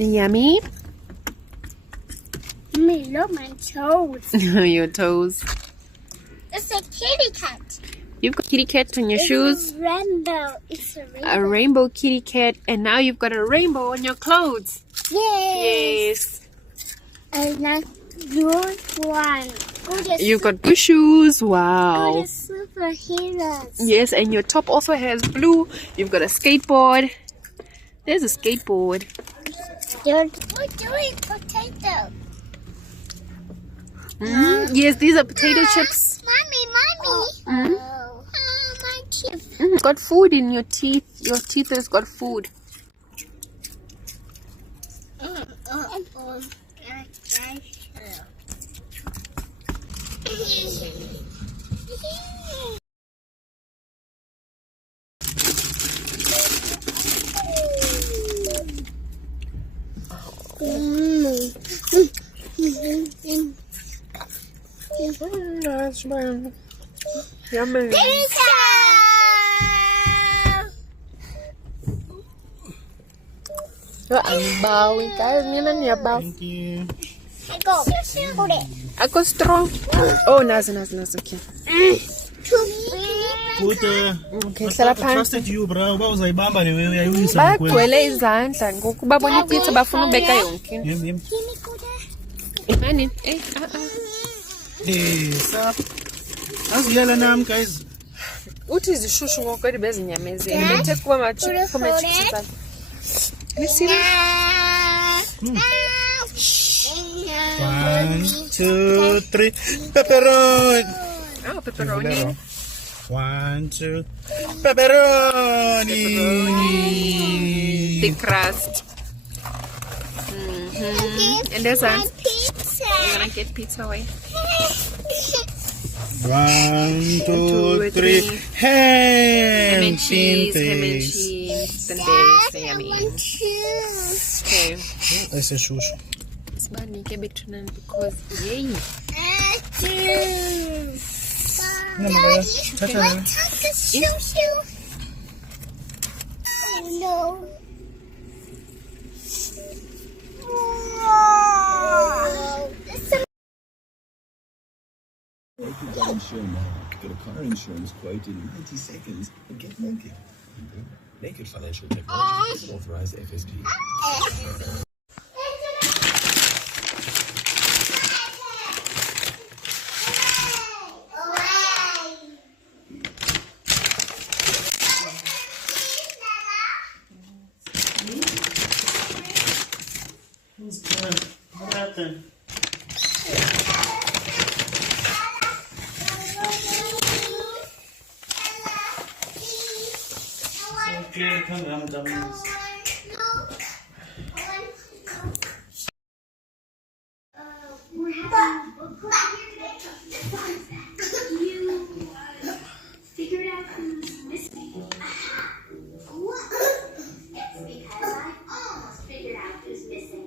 Yummy. Me, look my toes. Your toes. It's a kitty cat. You've got kitty cat on your It's shoes. a rainbow. It's a rainbow. A rainbow kitty cat, and now you've got a rainbow on your clothes. Yes. Yes. And now your one. You've got blue shoes. Good Wow. superheroes. Yes, and your top also has blue. You've got a skateboard. There's a skateboard. We're doing potato. Yes, these are potato chips. Mommy. Oh, my teeth. Got food in your teeth. Your teeth has got food. That's right. Yummy. Ang bawing kayo. Yan niya baw. Thank you. Go. Hold it. Ako strong. Oh, nasa. Okay. Put, Okay, I salapan. trusted you, bro. What was I bamba? Bagcwele izandla. Ngoku babona ipizza bafuna ubeka yonke. Imani. Stop. Aziyala nam, guys. Uthi zishushu ngokweli bezinyamezeli. Bethe kuba machips zalo. Listen. 1, 2, 3. Pepperoni. Oh, pepperoni. 1, 2. Pepperoni. Thick crust. And there's a... Pizza. You're gonna get pizza away. 1, 2, 3. Ham Ham and cheese. pintes. Then there's yummy. Okay. Esse é xuxo. It's bad make a bit tunan because yay. Não, mas tata. Oh no. You've got insurance now. Get a car insurance quote in 90 seconds and get naked. Naked Financial Technology is an authorized FSP. What happened? Okay, come on, dummies. We're having book club here today. You figured out who's missing. What? It's because I almost figured out who's missing.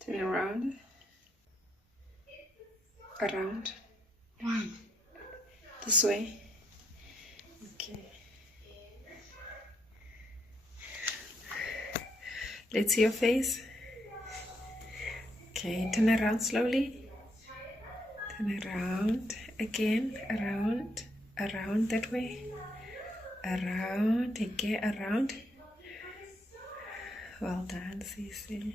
Turn around. Around. One. This way. Okay. Let's see your face. Okay, turn around slowly. Turn around again, around that way. Around, take it around. Well done, Cece.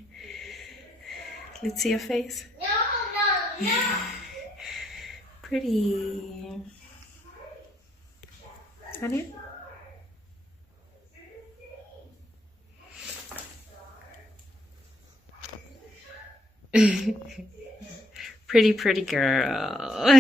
Let's see your face. No. Pretty. Honey? Pretty girl.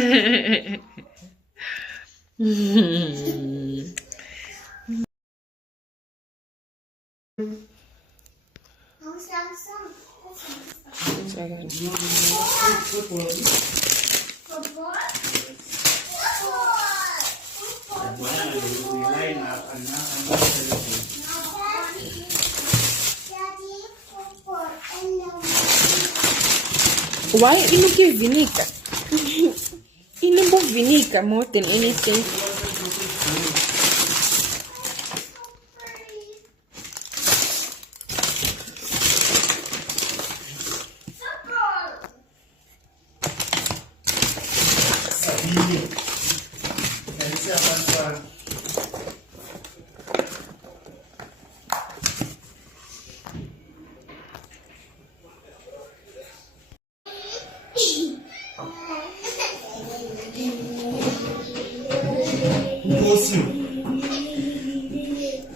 Why you look at vinegar? You know vinegar more than anything.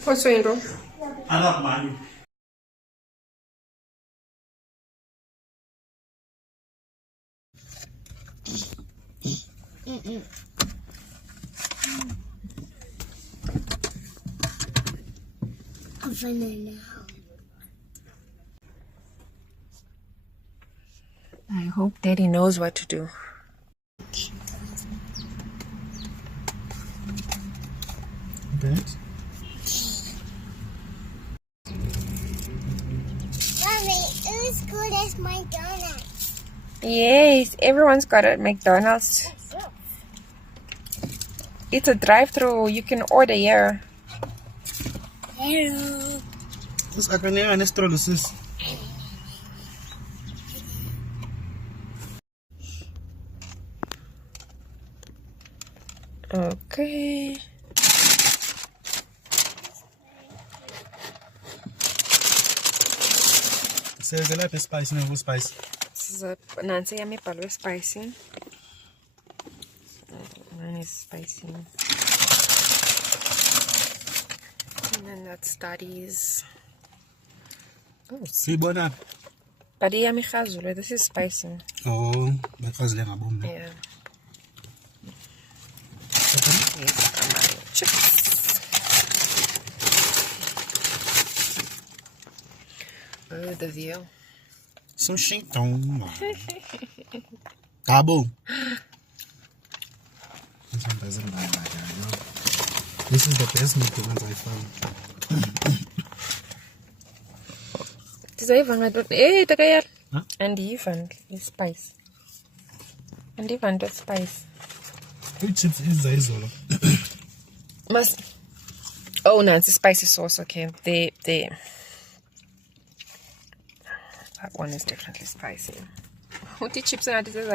What's going on? Anak mani. I hope Daddy knows what to do. Okay. Mommy, it was good as McDonald's. Yes, everyone's got it at McDonald's. It's a drive-through. You can order here. Hello. Sis, ek kan nie aan strolle sis. Okay. Says the life is spicy, no spice. This is a Nancy yummy palo spicy. Mine is spicy. And then that's Daddy's. Oh, See, bona. Daddy yummy khazulu. This is spicy. Oh, because they are bomb. Yeah. These are my chips. Oh, the view. So shink down. Tabo. This one doesn't buy like that. This is the best meat ones I found. Huh? And even the spice. And even the spice. Which chips is Zaizolo? Must. Oh no, it's a spicy sauce. Okay, they. That one is definitely spicy. What the chips and this is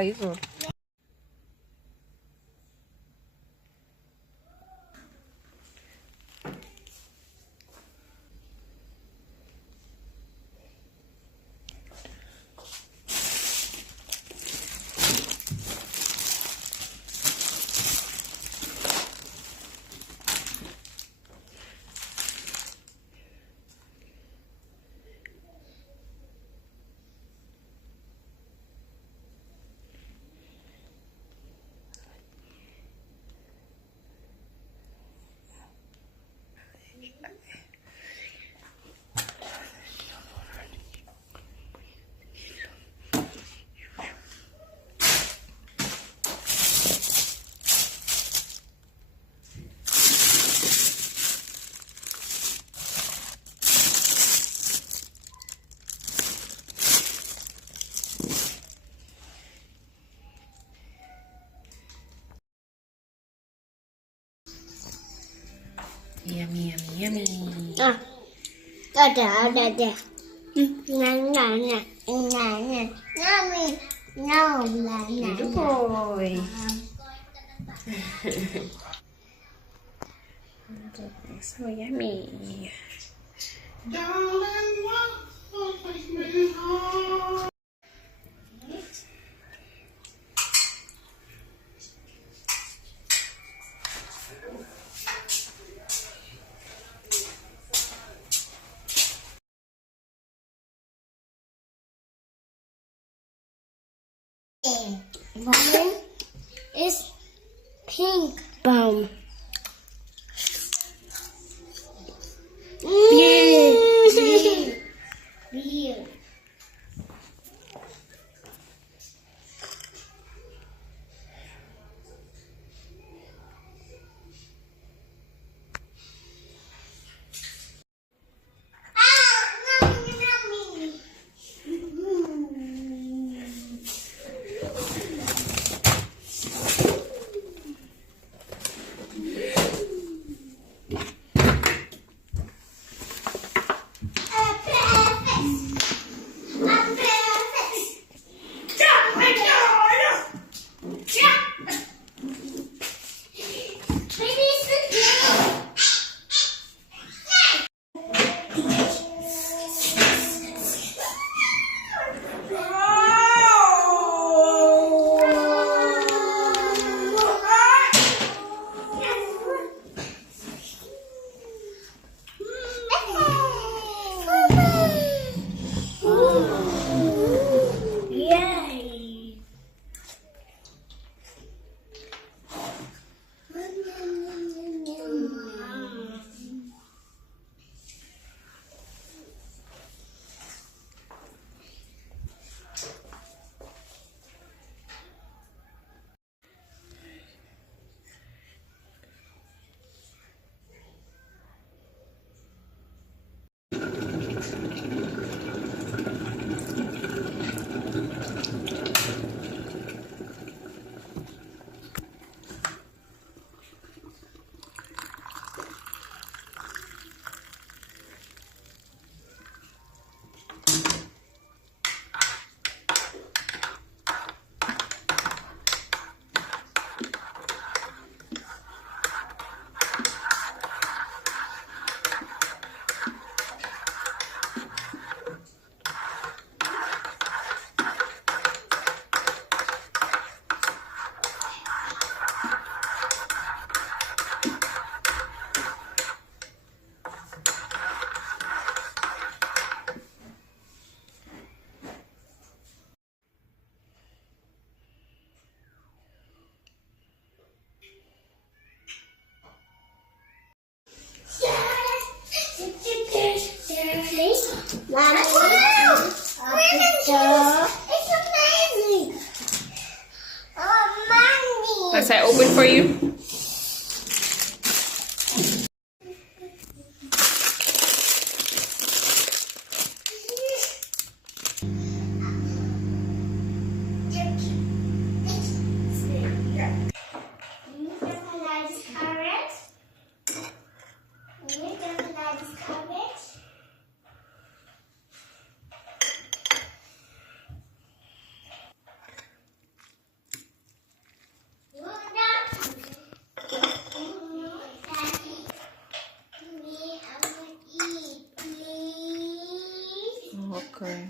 yummy, yummy, yummy. Good boy. So yummy. Mine is pink bone. Blue. Blue. Yay! It's amazing. Oh, mommy. Let's I open for you. Okay.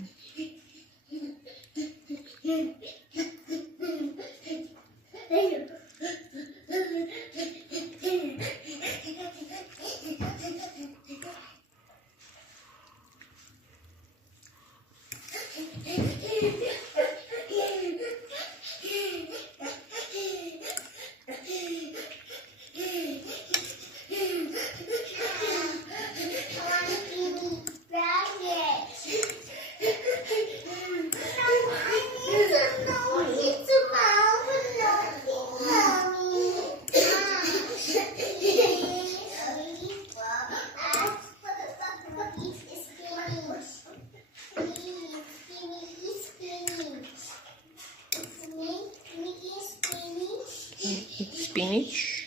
Spinach.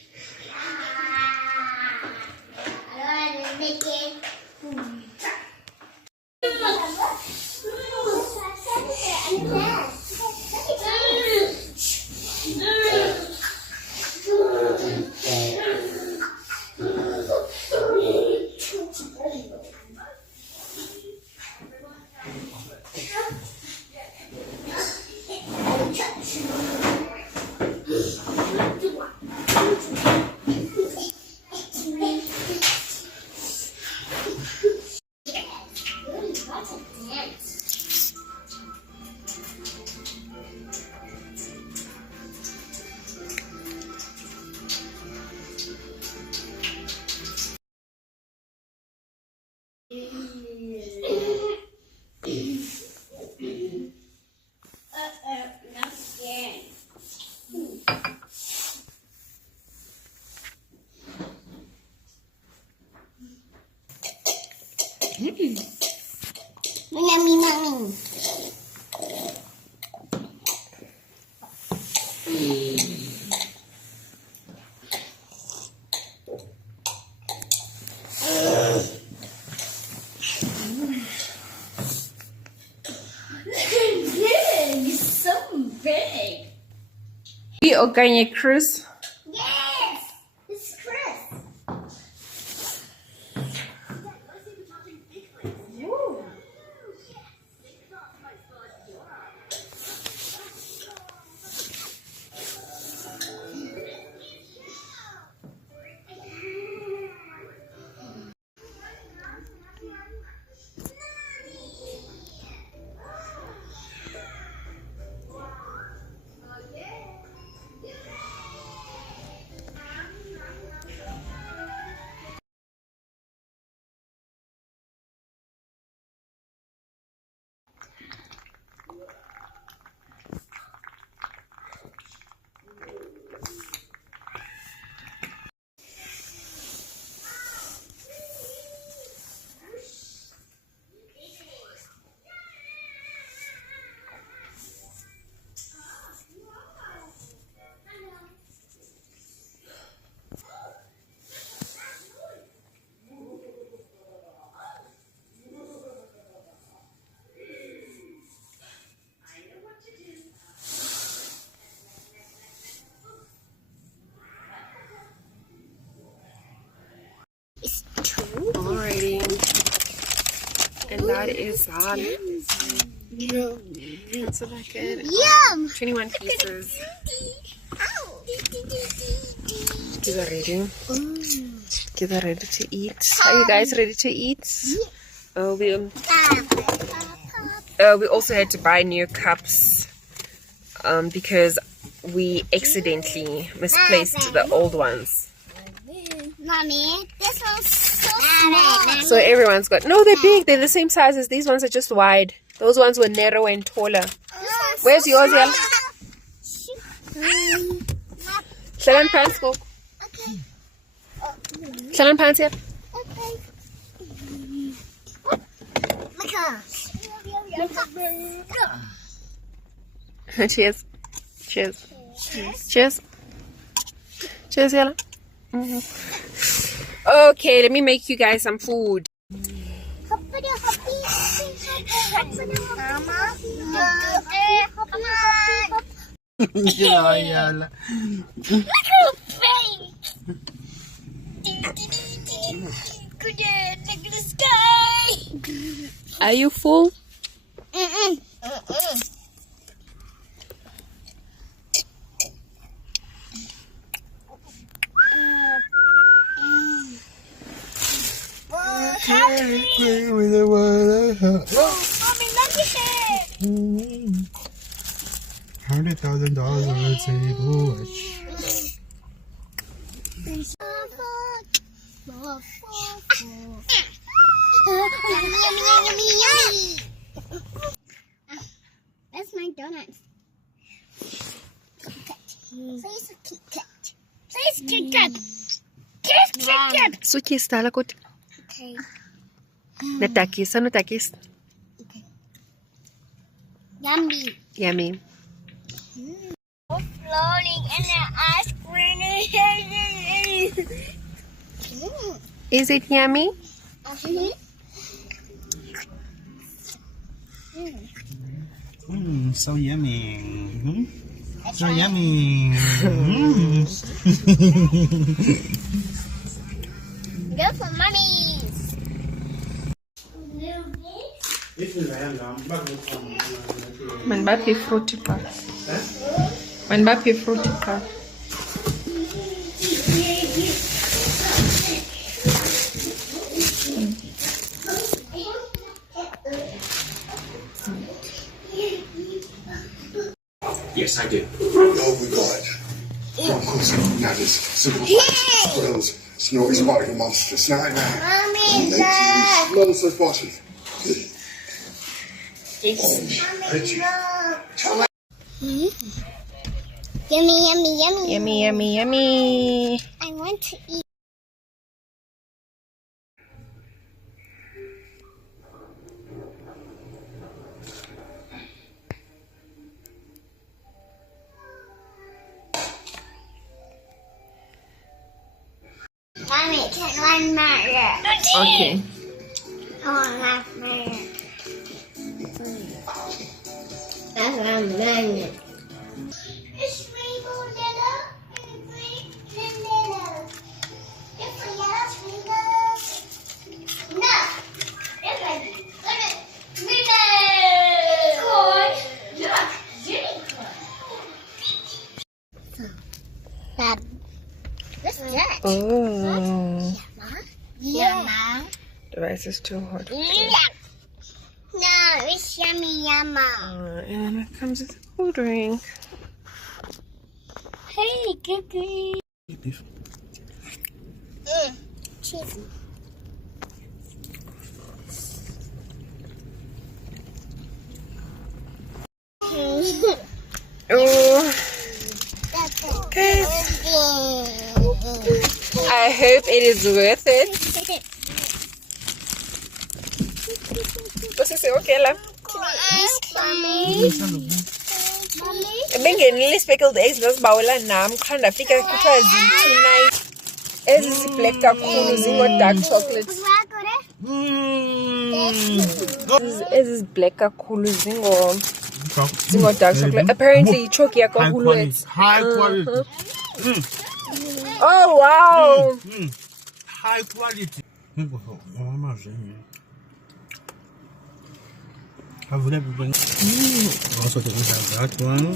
What a dance. Not scared. Yummy, mommy. Big, so big. Okay, Chris. Yes, it's Chris. Ooh. It's two. Alrighty. And that is that. That's what I get. Yum! 21 pieces. Ow. Kids are ready. Kids are ready to eat. Are you guys ready to eat? We also had to buy new cups because we accidentally misplaced the old ones. Mommy, this one's so small. So everyone's got, no, they're big. They're the same size as these ones are just wide. Those ones were narrow and taller. Where's yours, Yel? Sharon pants, go. Okay. Sharon pants here. Okay. My car. Cheers. Cheers. Cheers. Cheers, Yella. Okay, let me make you guys some food. Yeah, yeah. Look at the sky. Are you full? Play with the water. Mommy, look at it. $100,000 on the table. Yummy. That's my donuts. Please, Kit Kat. Please, Kit Kat. Please, Kit Kat. Sukis tala kot. Okay. Natakis, ano takis? Yummy. Yummy. Floating in the ice cream. Is it yummy? So yummy. So yummy. Go for mummies. Man bapi fruity pa. Man bapi fruity pa. Yes, I did. Oh, we got it. Oh, of course, Nadders, simple facts, thrills, snorty, sparkly monsters, nightmare. Mommy, Monsters, bosses. Yummy, yummy, yummy. Yummy, yummy, yummy. I want to eat. Mommy, can one murder? Okay. I want that murder. That's one murder. It's rainbow yellow and green and yellow. It's a yellow rainbow. No, it's like unicorn. Look, unicorn. What's that? Oh, Yumma. the rice is too hot. Yeah. No, it's yummy yumma. And it comes with a cool drink. Hey, cookie. Beef. Cheesy. Oh, okay. I hope it is worth it. What's it say? Okay, love. Bengenile speckled eggs zasibawela nam qha ndafika kuthiwa zi-tonight ezi black kakhulu zingo-dark chocolate. Ezi black kakhulu zingo-dark chocolate. Apparently choki yakho High quality. hulwets. High quality. Oh wow. High quality. Also the that one.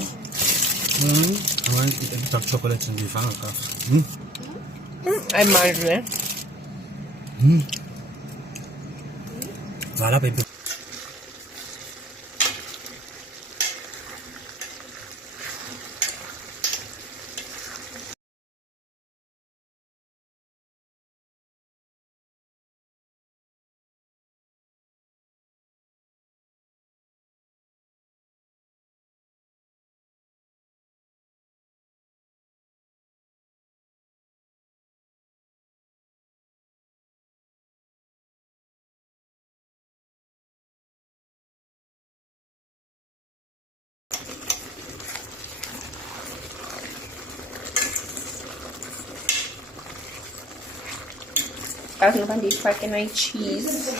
I want to eat dark chocolate and the vanilla. I'm married. Voilà, baby. I was going to be cracking my cheese.